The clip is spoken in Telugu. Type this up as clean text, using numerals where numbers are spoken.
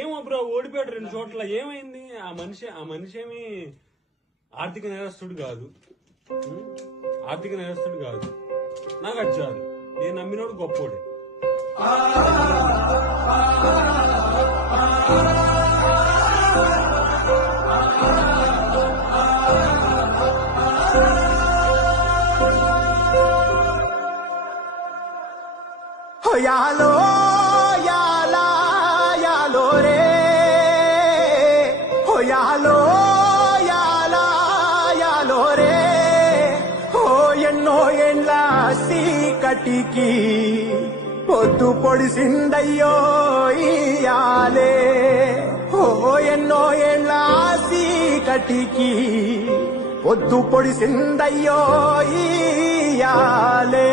ఏమో బ్రో ఓడిపోయాడు 2 చోట్ల. ఏమైంది? ఆ మనిషి ఏమి ఆర్థిక నేరస్తుడు కాదు, నాకు అది చాలు. నేను నమ్మినోడు గొప్పోడే. యాలో యాలా యాలో రే హో యాలో యాలా యాలో రే హో ఎన్నో ఎండ్ల సీకటికి పొద్దు పొడిసిందయ్యో ఇయాలే హో ఎన్నో ఎండ్ల సీకటికి పొద్దు పొడిసిందయ్యో ఇయాలే